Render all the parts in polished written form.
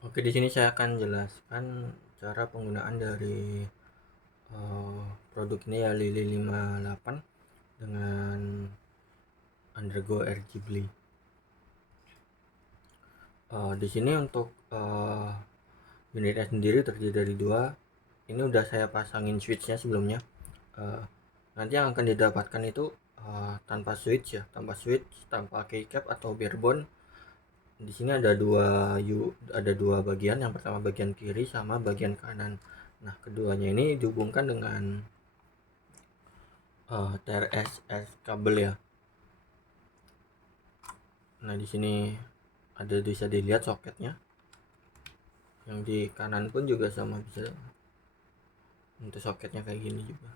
Oke, di sini saya akan jelaskan cara penggunaan dari produk ini ya, Lily 58 dengan Undergo RGB. Di sini untuk unitnya sendiri terdiri dari dua. Ini udah saya pasangin switchnya sebelumnya. Nanti yang akan didapatkan itu tanpa switch ya, tanpa keycap atau barebone. Di sini ada dua bagian. Yang pertama bagian kiri sama bagian kanan. Nah, keduanya ini dihubungkan dengan TRS kabel ya. Nah, di sini bisa dilihat soketnya. Yang di kanan pun juga sama, bisa untuk soketnya kayak gini juga.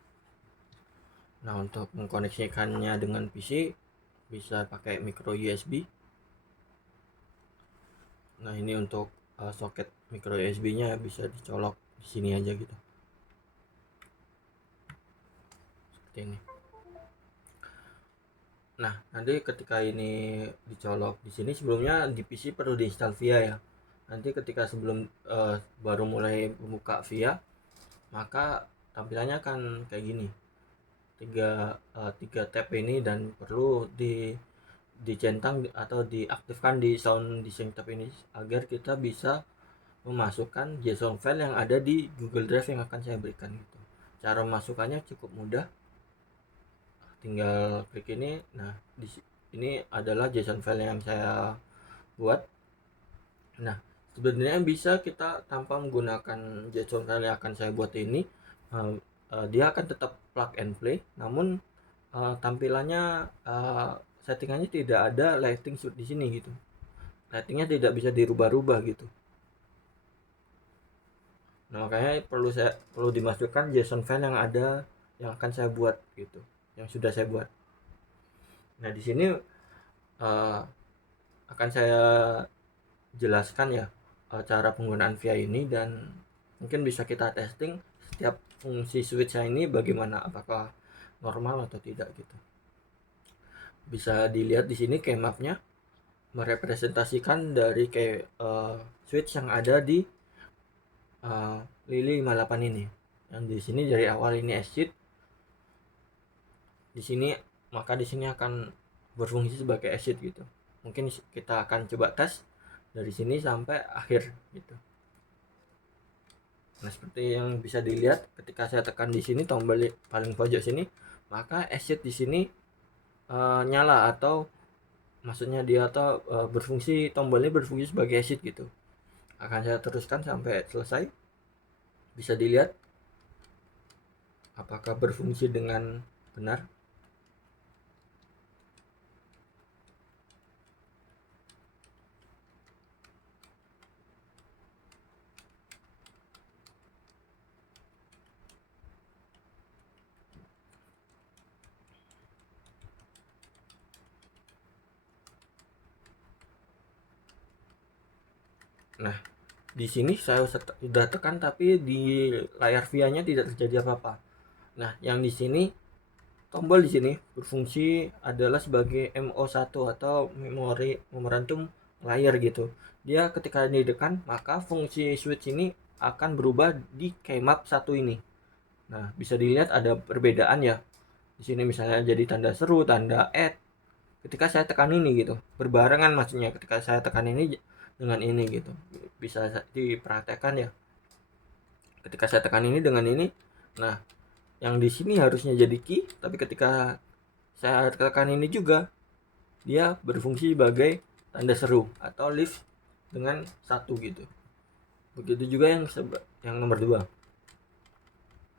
Nah, untuk mengkoneksikannya dengan PC bisa pakai micro USB. Nah, ini untuk soket micro USB-nya bisa dicolok di sini aja gitu. Seperti ini. Nah, nanti ketika ini dicolok di sini, sebelumnya di PC perlu diinstal VIA ya. Nanti ketika baru mulai membuka VIA, maka tampilannya akan kayak gini. Tiga tab ini, dan perlu dicentang atau diaktifkan di sound distinct tab ini agar kita bisa memasukkan JSON file yang ada di Google Drive yang akan saya berikan gitu. Cara memasukkannya cukup mudah, tinggal klik ini. Nah, ini adalah JSON file yang saya buat. Nah, sebenarnya bisa kita tanpa menggunakan JSON file yang akan saya buat ini. Dia akan tetap plug and play, namun tampilannya, settingannya tidak ada lighting shoot di sini gitu. Lightingnya tidak bisa dirubah-rubah gitu. Nah, makanya perlu dimasukkan JSON file yang ada, yang akan saya buat gitu, yang sudah saya buat. Nah, di sini akan saya jelaskan ya cara penggunaan VIA ini, dan mungkin bisa kita testing setiap fungsi switch ini bagaimana, apakah normal atau tidak gitu. Bisa dilihat di sini keymapnya merepresentasikan dari switch yang ada di Lily 58 ini. Yang di sini dari awal ini exit. Di sini di sini akan berfungsi sebagai exit gitu. Mungkin kita akan coba tes dari sini sampai akhir gitu. Nah, seperti yang bisa dilihat ketika saya tekan di sini tombol paling pojok sini, maka exit di sini nyala, atau maksudnya dia tombolnya berfungsi sebagai exit gitu. Akan saya teruskan sampai selesai. Bisa dilihat apakah berfungsi dengan benar. Nah, di sini saya sudah tekan tapi di layar VIA-nya tidak terjadi apa-apa. Nah, yang di sini tombol di sini berfungsi adalah sebagai MO1 atau memorandum layar gitu. Dia ketika ditekan, maka fungsi switch ini akan berubah di keymap 1 ini. Nah, bisa dilihat ada perbedaan ya. Di sini misalnya jadi tanda seru, tanda add. Ketika saya tekan ini gitu, berbarengan maksudnya ketika saya tekan ini dengan ini gitu. Bisa diperhatikan ya. Ketika saya tekan ini dengan ini, nah yang di sini harusnya jadi key, tapi ketika saya tekan ini juga, dia berfungsi sebagai tanda seru atau lift dengan satu gitu. Begitu juga yang nomor 2.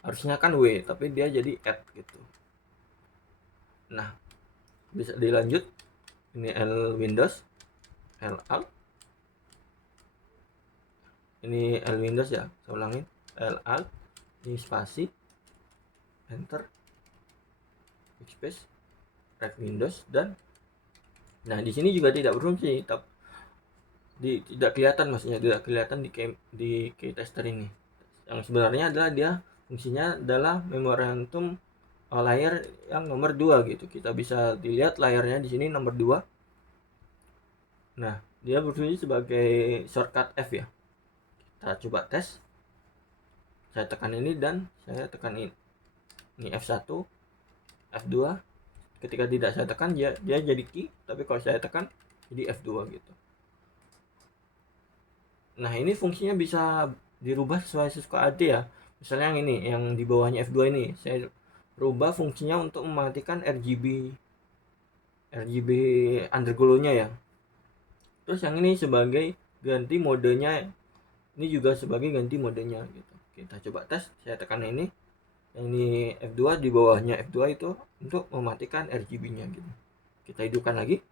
Harusnya kan W, tapi dia jadi add gitu. Nah, bisa dilanjut. Ini L Windows, L Alt. Ini L Windows ya, saya ulangin. L Alt, ini spasi, enter, backspace, right Windows, dan nah di sini juga tidak berfungsi, tidak kelihatan, maksudnya tidak kelihatan di key tester ini. Yang sebenarnya adalah dia fungsinya adalah memorandum layar yang nomor 2 gitu. Kita bisa dilihat layarnya di sini nomor 2. Nah, dia berfungsi sebagai shortcut F ya. Kita coba tes. Saya tekan ini dan saya tekan ini F1, F2. Ketika tidak saya tekan dia jadi key, tapi kalau saya tekan jadi F2 gitu. Nah, ini fungsinya bisa dirubah sesuai sesuka hati ya. Misalnya yang ini, yang di bawahnya F2 ini, saya rubah fungsinya untuk mematikan RGB underglow-nya ya. Terus yang ini sebagai ganti modenya, ini juga sebagai ganti modenya gitu. Kita coba tes, saya tekan ini F2, di bawahnya F2 itu untuk mematikan RGB-nya gitu. Kita hidupkan lagi.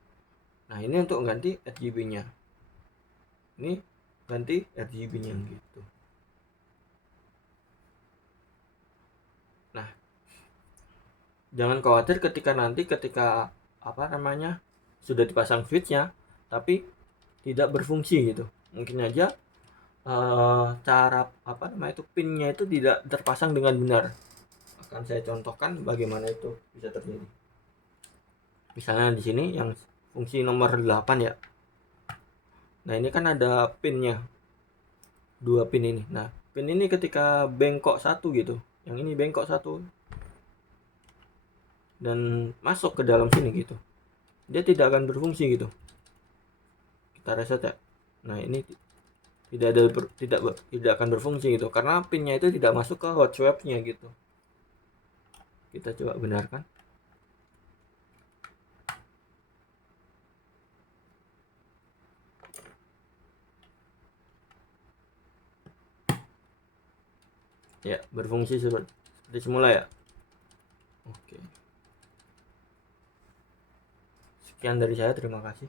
Nah, ini untuk ganti RGB-nya. Ini ganti RGB-nya gitu. Nah, jangan khawatir ketika sudah dipasang switchnya tapi tidak berfungsi gitu. Mungkin aja cara pinnya itu tidak terpasang dengan benar. Akan saya contohkan bagaimana itu bisa terjadi. Misalnya di sini yang fungsi nomor 8 ya. Nah, ini kan ada pinnya, 2 pin ini. Nah, pin ini ketika bengkok satu gitu, yang ini bengkok satu dan masuk ke dalam sini gitu, dia tidak akan berfungsi gitu. Kita reset ya. Nah, ini tidak akan berfungsi gitu karena pinnya itu tidak masuk ke hot swap-nya gitu. Kita coba benarkan. Ya, berfungsi seperti semula ya. Oke. Sekian dari saya, terima kasih.